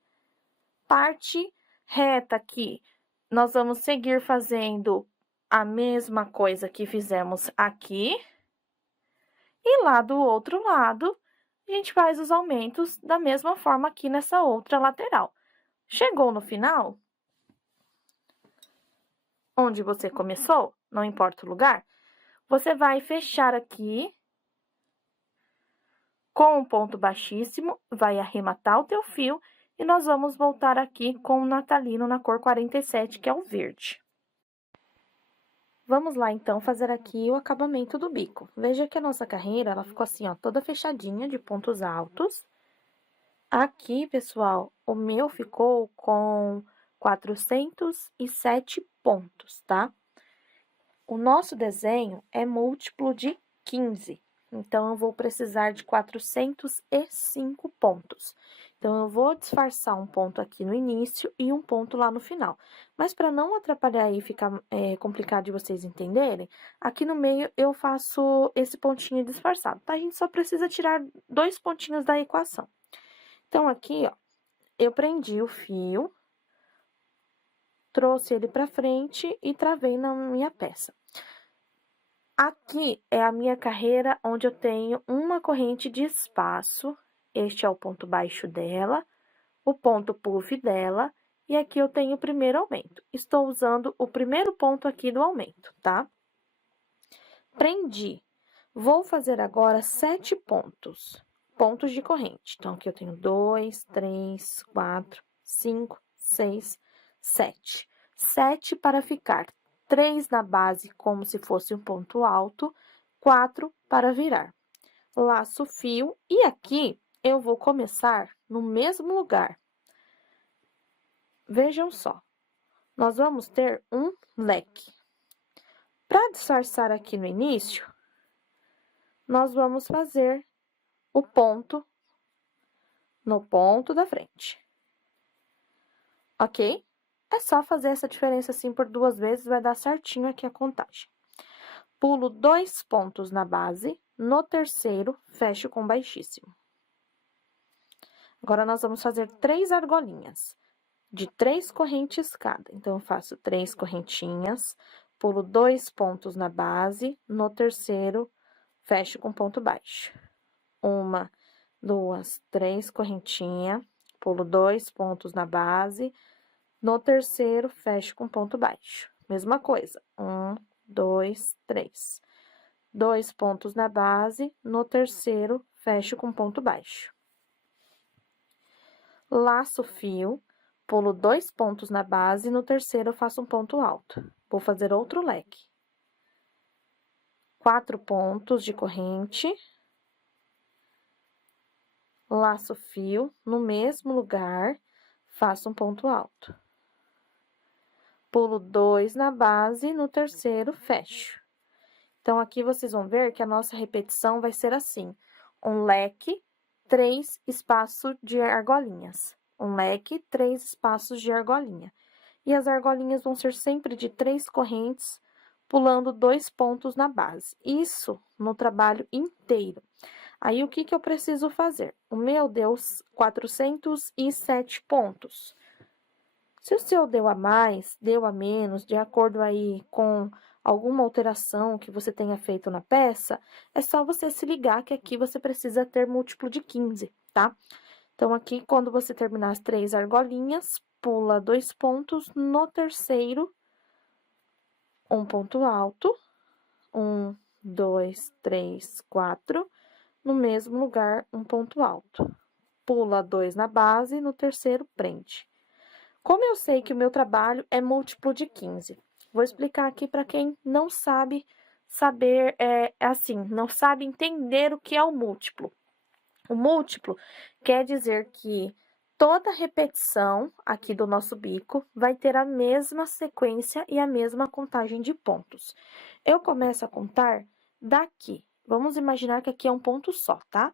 Parte reta aqui, nós vamos seguir fazendo a mesma coisa que fizemos aqui. E lá do outro lado, a gente faz os aumentos da mesma forma aqui nessa outra lateral. Chegou no final, onde você começou, não importa o lugar, você vai fechar aqui com um ponto baixíssimo, vai arrematar o teu fio e nós vamos voltar aqui com o natalino na cor 47, que é o verde. Vamos lá, então, fazer aqui o acabamento do bico. Veja que a nossa carreira, ela ficou assim, ó, toda fechadinha, de pontos altos. Aqui, pessoal, o meu ficou com 407 pontos, tá? O nosso desenho é múltiplo de 15, então, eu vou precisar de 405 pontos. Então, eu vou disfarçar um ponto aqui no início e um ponto lá no final. Mas, para não atrapalhar e ficar complicado de vocês entenderem, aqui no meio eu faço esse pontinho disfarçado, tá? A gente só precisa tirar 2 pontinhos da equação. Então, aqui, ó, eu prendi o fio, trouxe ele pra frente e travei na minha peça. Aqui é a minha carreira onde eu tenho uma corrente de espaço, este é o ponto baixo dela, o ponto puff dela, e aqui eu tenho o primeiro aumento. Estou usando o primeiro ponto aqui do aumento, tá? Prendi. Vou fazer agora 7 pontos de corrente. Então, aqui eu tenho 2, 3, 4, 5, 6, 7. 7 para ficar 3 na base, como se fosse um ponto alto, 4 para virar. Laço o fio e aqui eu vou começar no mesmo lugar. Vejam só, nós vamos ter um leque. Para disfarçar aqui no início, nós vamos fazer o ponto no ponto da frente. Ok? É só fazer essa diferença assim por 2 vezes, vai dar certinho aqui a contagem. Pulo 2 pontos na base, no terceiro, fecho com baixíssimo. Agora, nós vamos fazer 3 argolinhas, de 3 correntes cada. Então, eu faço 3 correntinhas, pulo 2 pontos na base, no terceiro, fecho com ponto baixo. 1, 2, 3 correntinhas, pulo 2 pontos na base, no terceiro, fecho com ponto baixo. Mesma coisa, 1, 2, 3. 2 pontos na base, no terceiro, fecho com ponto baixo. Laço o fio, pulo 2 pontos na base, no terceiro, eu faço um ponto alto. Vou fazer outro leque. 4 pontos de corrente. Laço o fio, no mesmo lugar, faço um ponto alto. Pulo 2 na base, no terceiro, fecho. Então, aqui vocês vão ver que a nossa repetição vai ser assim: um leque, 3 espaços de argolinhas. Um leque, 3 espaços de argolinha. E as argolinhas vão ser sempre de 3 correntes, pulando 2 pontos na base. Isso no trabalho inteiro. Aí, o que eu preciso fazer? O meu deu 407 pontos. Se o seu deu a mais, deu a menos, de acordo aí com alguma alteração que você tenha feito na peça, é só você se ligar que aqui você precisa ter múltiplo de 15, tá? Então, aqui, quando você terminar as 3 argolinhas, pula 2 pontos, no terceiro, um ponto alto, 1, 2, 3, 4, no mesmo lugar, um ponto alto. Pula 2 na base, no terceiro, prende. Como eu sei que o meu trabalho é múltiplo de 15? Vou explicar aqui para quem não sabe não sabe entender o que é o múltiplo. O múltiplo quer dizer que toda repetição aqui do nosso bico vai ter a mesma sequência e a mesma contagem de pontos. Eu começo a contar daqui. Vamos imaginar que aqui é um ponto só, tá?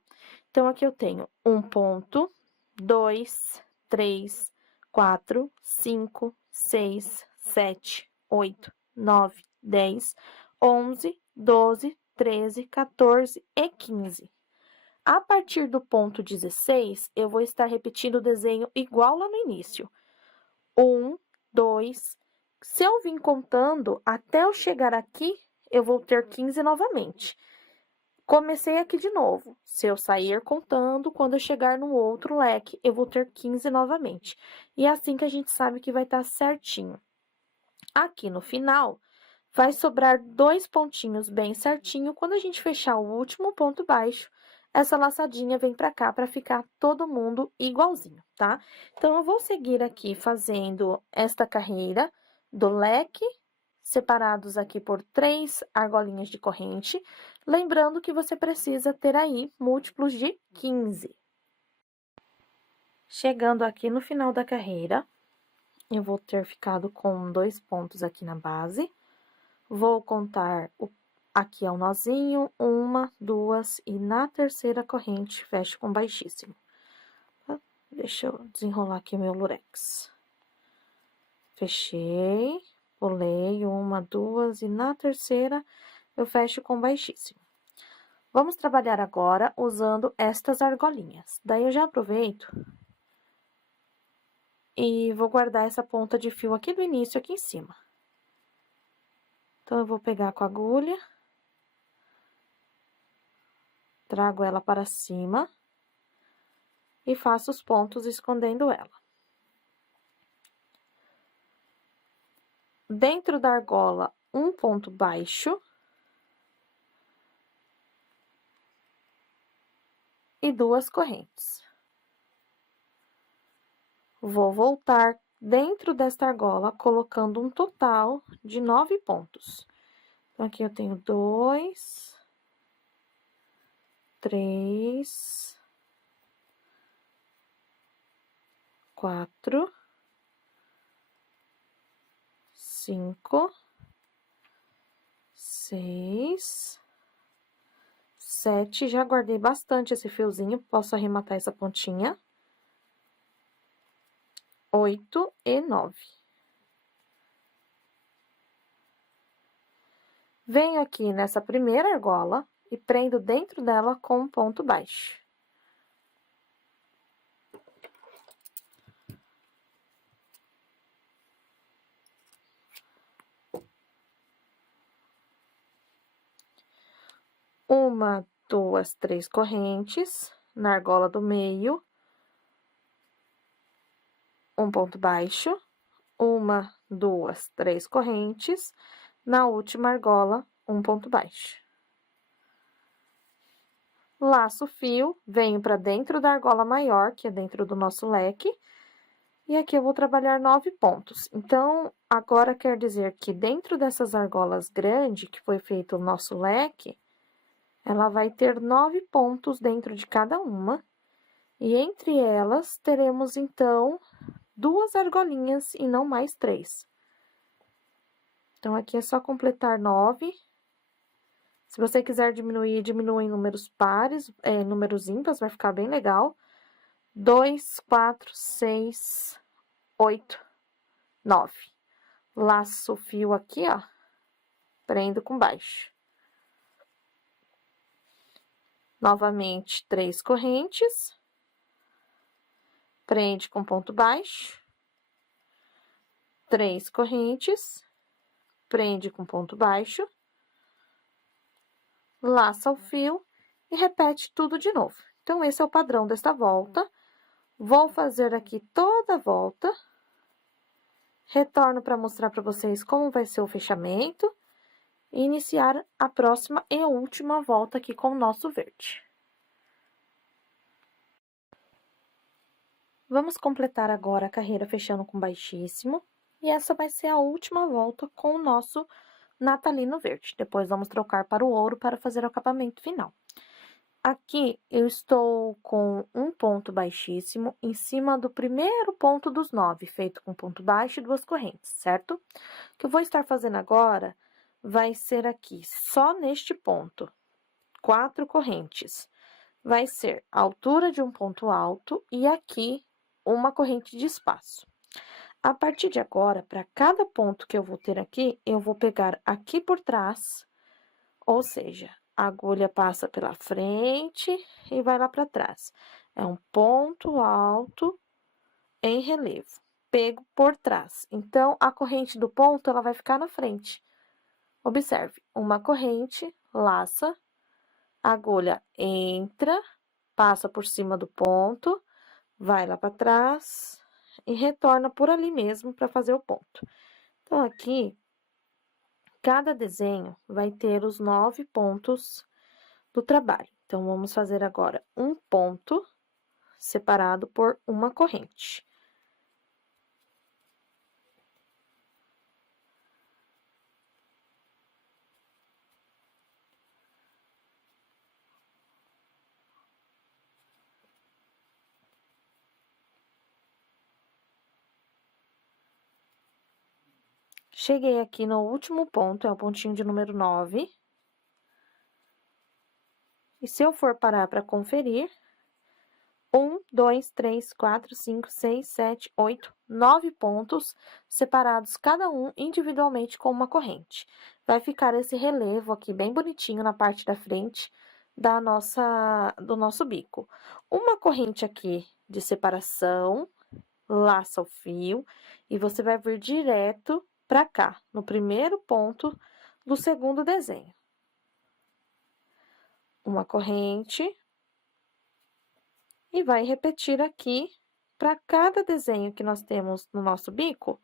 Então, aqui eu tenho um ponto, 2, 3, 4, 5, 6, 7, 8, 9, 10, 11, 12, 13, 14 e 15. A partir do ponto 16, eu vou estar repetindo o desenho igual lá no início. 1, 2, Se eu vim contando, até eu chegar aqui, eu vou ter 15 novamente. Comecei aqui de novo. Se eu sair contando, quando eu chegar no outro leque, eu vou ter 15 novamente. E é assim que a gente sabe que vai estar certinho. Aqui no final, vai sobrar 2 pontinhos bem certinho. Quando a gente fechar o último ponto baixo, essa laçadinha vem pra cá pra ficar todo mundo igualzinho, tá? Então, eu vou seguir aqui fazendo esta carreira do leque, separados aqui por 3 argolinhas de corrente. Lembrando que você precisa ter aí múltiplos de 15. Chegando aqui no final da carreira, eu vou ter ficado com 2 pontos aqui na base. Vou contar aqui é o nozinho, 1, 2, e na terceira corrente, fecho com baixíssimo. Tá? Deixa eu desenrolar aqui meu lurex. Fechei, pulei, 1, 2, e na terceira, eu fecho com baixíssimo. Vamos trabalhar agora usando estas argolinhas. Daí, eu já aproveito e vou guardar essa ponta de fio aqui do início, aqui em cima. Então, eu vou pegar com a agulha, trago ela para cima e faço os pontos escondendo ela. Dentro da argola, um ponto baixo e 2 correntes. Vou voltar dentro desta argola, colocando um total de 9 pontos. Então, aqui eu tenho 2, 3, 4, 5, 6, 7. Já guardei bastante esse fiozinho, posso arrematar essa pontinha. 8 e 9. Venho aqui nessa primeira argola e prendo dentro dela com um ponto baixo. Uma, 2, 3 correntes na argola do meio, um ponto baixo, 1, 2, 3 correntes, na última argola, um ponto baixo. Laço o fio, venho para dentro da argola maior, que é dentro do nosso leque, e aqui eu vou trabalhar 9 pontos. Então, agora quer dizer que dentro dessas argolas grandes, que foi feito o nosso leque, ela vai ter 9 pontos dentro de cada uma, e entre elas teremos, então, 2 argolinhas e não mais 3. Então, aqui é só completar 9. Se você quiser diminuir, diminua em números pares, números ímpares, vai ficar bem legal. 2, 4, 6, 8, 9. Laço o fio aqui, ó, prendo com baixo. Novamente, 3 correntes. Prende com ponto baixo. 3 correntes. Prende com ponto baixo. Laça o fio e repete tudo de novo. Então, esse é o padrão desta volta. Vou fazer aqui toda a volta. Retorno para mostrar para vocês como vai ser o fechamento. E iniciar a próxima e última volta aqui com o nosso verde. Vamos completar agora a carreira fechando com baixíssimo. E essa vai ser a última volta com o nosso natalino verde. Depois, vamos trocar para o ouro para fazer o acabamento final. Aqui, eu estou com um ponto baixíssimo em cima do primeiro ponto dos 9, feito com ponto baixo e 2 correntes, certo? O que eu vou estar fazendo agora vai ser aqui, só neste ponto, 4 correntes. Vai ser a altura de um ponto alto e aqui uma corrente de espaço. A partir de agora, para cada ponto que eu vou ter aqui, eu vou pegar aqui por trás, ou seja, a agulha passa pela frente e vai lá para trás. É um ponto alto em relevo. pego por trás. Então, a corrente do ponto, ela vai ficar na frente. Observe, uma corrente, laça, a agulha entra, passa por cima do ponto, vai lá para trás e retorna por ali mesmo para fazer o ponto. Então, aqui, cada desenho vai ter os 9 pontos do trabalho. Então, vamos fazer agora um ponto separado por uma corrente. Cheguei aqui no último ponto, é o pontinho de número 9. E se eu for parar para conferir, 1, 2, 3, 4, 5, 6, 7, 8, 9 pontos separados, cada um individualmente com uma corrente. Vai ficar esse relevo aqui bem bonitinho na parte da frente do nosso bico. Uma corrente aqui de separação, laça o fio e você vai vir direto para cá, no primeiro ponto do segundo desenho. Uma corrente e vai repetir aqui para cada desenho que nós temos no nosso bico,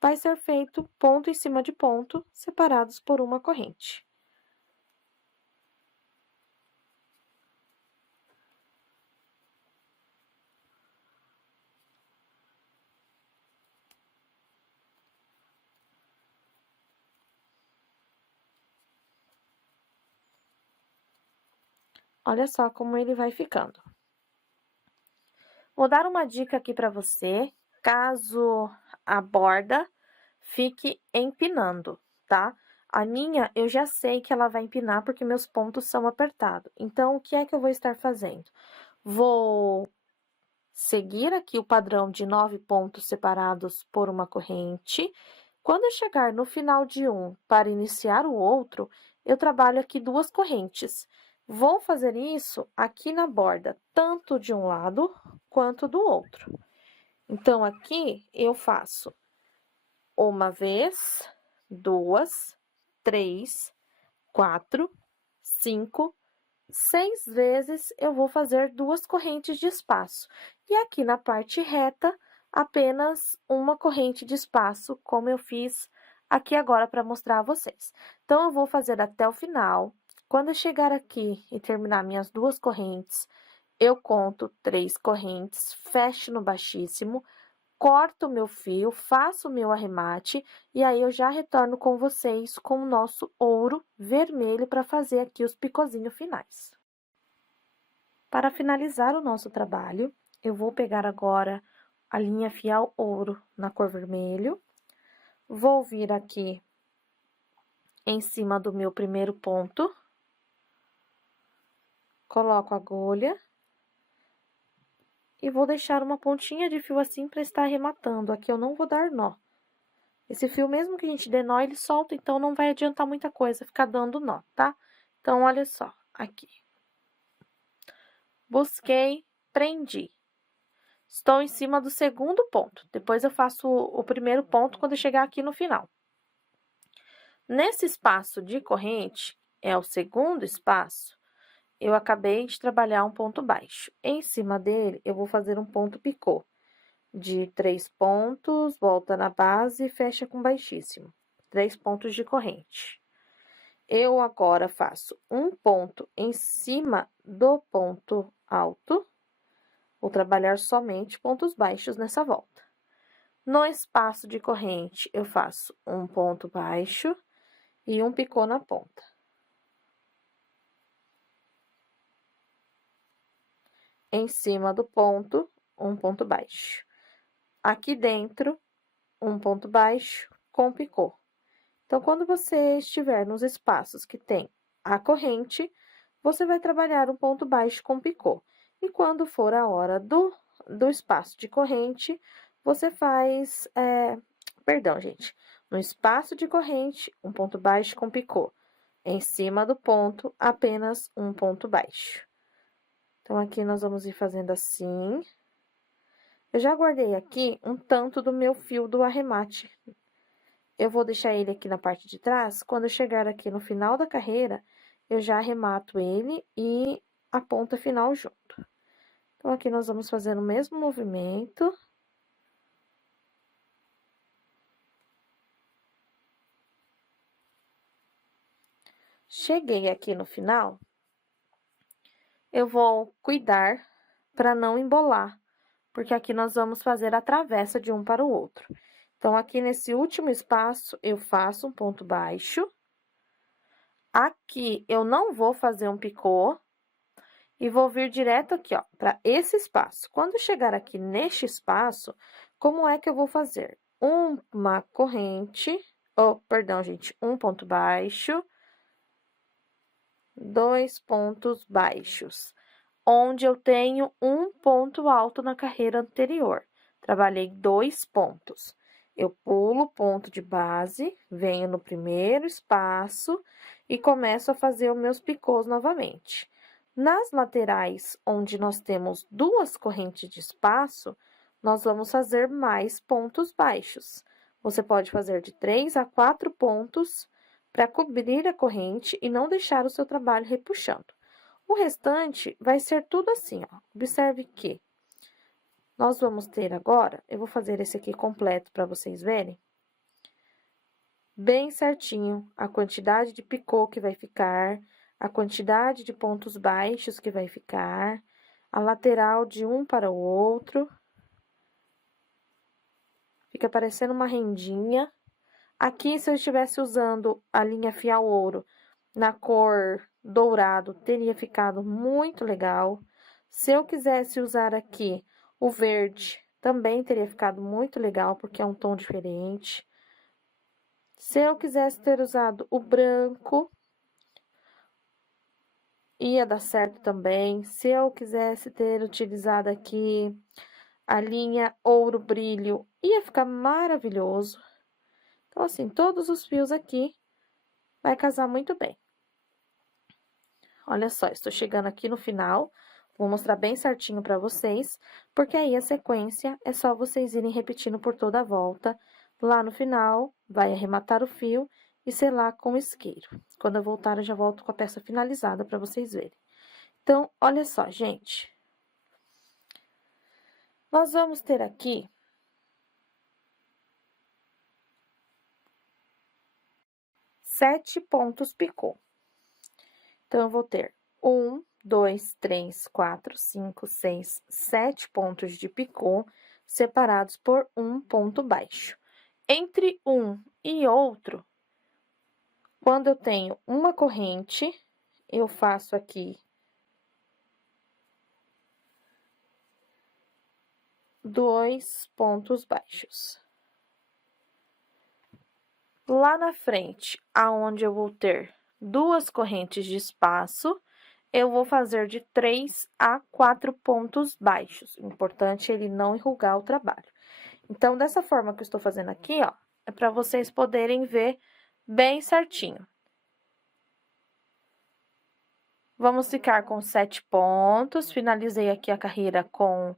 vai ser feito ponto em cima de ponto, separados por uma corrente. Olha só como ele vai ficando. Vou dar uma dica aqui para você, caso a borda fique empinando, tá? A minha, eu já sei que ela vai empinar porque meus pontos são apertados. Então, o que é que eu vou estar fazendo? Vou seguir aqui o padrão de 9 pontos separados por uma corrente. Quando eu chegar no final de um para iniciar o outro, eu trabalho aqui 2 correntes. Vou fazer isso aqui na borda, tanto de um lado quanto do outro. Então, aqui eu faço uma vez, 2, 3, 4, 5, 6 vezes eu vou fazer 2 correntes de espaço. E aqui na parte reta, apenas uma corrente de espaço, como eu fiz aqui agora para mostrar a vocês. Então, eu vou fazer até o final. Quando eu chegar aqui e terminar minhas 2 correntes, eu conto 3 correntes, fecho no baixíssimo, corto o meu fio, faço o meu arremate e aí eu já retorno com vocês com o nosso ouro vermelho para fazer aqui os picozinhos finais. Para finalizar o nosso trabalho, eu vou pegar agora a linha fiel ouro na cor vermelho, vou vir aqui em cima do meu primeiro ponto, coloco a agulha e vou deixar uma pontinha de fio assim para estar arrematando. Aqui eu não vou dar nó. Esse fio, mesmo que a gente dê nó, ele solta, então não vai adiantar muita coisa ficar dando nó, tá? Então, olha só, aqui. Busquei, prendi. Estou em cima do segundo ponto. Depois eu faço o primeiro ponto quando eu chegar aqui no final. Nesse espaço de corrente, é o segundo espaço, eu acabei de trabalhar um ponto baixo. Em cima dele, eu vou fazer um ponto picô de 3 pontos, volta na base e fecha com baixíssimo. 3 pontos de corrente. Eu agora faço um ponto em cima do ponto alto. Vou trabalhar somente pontos baixos nessa volta. No espaço de corrente, eu faço um ponto baixo e um picô na ponta. Em cima do ponto, um ponto baixo. Aqui dentro, um ponto baixo com picô. Então, quando você estiver nos espaços que tem a corrente, você vai trabalhar um ponto baixo com picô. E quando for a hora do espaço de corrente, você faz, perdão, gente, no espaço de corrente, um ponto baixo com picô. Em cima do ponto, apenas um ponto baixo. Então, aqui nós vamos ir fazendo assim. Eu já guardei aqui um tanto do meu fio do arremate. Eu vou deixar ele aqui na parte de trás. Quando eu chegar aqui no final da carreira, eu já arremato ele e a ponta final junto. Então, aqui nós vamos fazer o mesmo movimento. Cheguei aqui no final, eu vou cuidar para não embolar, porque aqui nós vamos fazer a travessa de um para o outro. Então, aqui nesse último espaço, eu faço um ponto baixo. Aqui, eu não vou fazer um picô. E vou vir direto aqui, ó, para esse espaço. Quando chegar aqui neste espaço, como é que eu vou fazer? Uma corrente, perdão, gente, um ponto baixo, 2 pontos baixos, onde eu tenho um ponto alto na carreira anterior. Trabalhei 2 pontos. Eu pulo o ponto de base, venho no primeiro espaço e começo a fazer os meus picôs novamente. Nas laterais, onde nós temos 2 correntes de espaço, nós vamos fazer mais pontos baixos. Você pode fazer de 3 a 4 pontos para cobrir a corrente e não deixar o seu trabalho repuxando. O restante vai ser tudo assim, ó. Observe que nós vamos ter agora, eu vou fazer esse aqui completo para vocês verem, bem certinho a quantidade de picô que vai ficar, a quantidade de pontos baixos que vai ficar, a lateral de um para o outro. Fica parecendo uma rendinha. Aqui, se eu estivesse usando a linha Fial Ouro na cor dourado, teria ficado muito legal. Se eu quisesse usar aqui o verde, também teria ficado muito legal, porque é um tom diferente. Se eu quisesse ter usado o branco, ia dar certo também. Se eu quisesse ter utilizado aqui a linha Ouro Brilho, ia ficar maravilhoso. Então, assim, todos os fios aqui vai casar muito bem. Olha só, estou chegando aqui no final, vou mostrar bem certinho para vocês, porque aí a sequência é só vocês irem repetindo por toda a volta. Lá no final, vai arrematar o fio e selar com isqueiro. Quando eu voltar, eu já volto com a peça finalizada para vocês verem. Então, olha só, gente. Nós vamos ter aqui 7 pontos picô. Então, eu vou ter 1, 2, 3, 4, 5, 6, 7 pontos de picô separados por um ponto baixo. Entre um e outro, quando eu tenho uma corrente, eu faço aqui 2 pontos baixos. Lá na frente, aonde eu vou ter 2 correntes de espaço, eu vou fazer de 3 a 4 pontos baixos. O importante é ele não enrugar o trabalho. Então, dessa forma que eu estou fazendo aqui, ó, é para vocês poderem ver bem certinho. Vamos ficar com 7 pontos. Finalizei aqui a carreira com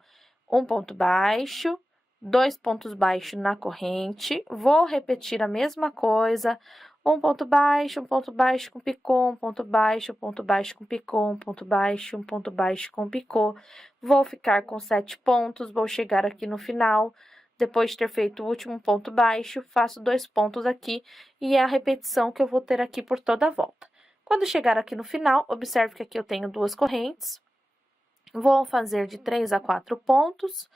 um ponto baixo, 2 pontos baixos na corrente. Vou repetir a mesma coisa. Um ponto baixo com picô, um ponto baixo com picô, um ponto baixo com picô. Vou ficar com 7 pontos, vou chegar aqui no final. Depois de ter feito o último ponto baixo, faço 2 pontos aqui e é a repetição que eu vou ter aqui por toda a volta. Quando chegar aqui no final, observe que aqui eu tenho 2 correntes. Vou fazer de 3 a 4 pontos,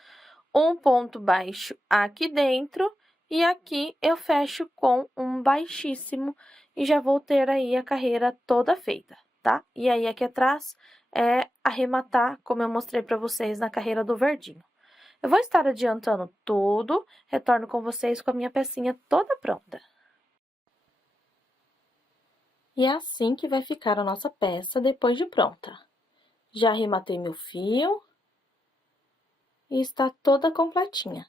um ponto baixo aqui dentro, e aqui eu fecho com um baixíssimo, e já vou ter aí a carreira toda feita, tá? E aí, aqui atrás, é arrematar, como eu mostrei para vocês na carreira do verdinho. Eu vou estar adiantando tudo, retorno com vocês com a minha pecinha toda pronta. E é assim que vai ficar a nossa peça depois de pronta. Já arrematei meu fio e está toda completinha.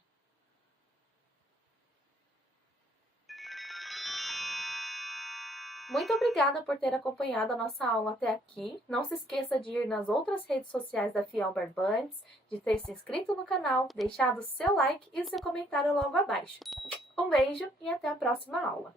Muito obrigada por ter acompanhado a nossa aula até aqui. Não se esqueça de ir nas outras redes sociais da Fiel Barbantes, de ter se inscrito no canal, deixado seu like e seu comentário logo abaixo. Um beijo e até a próxima aula!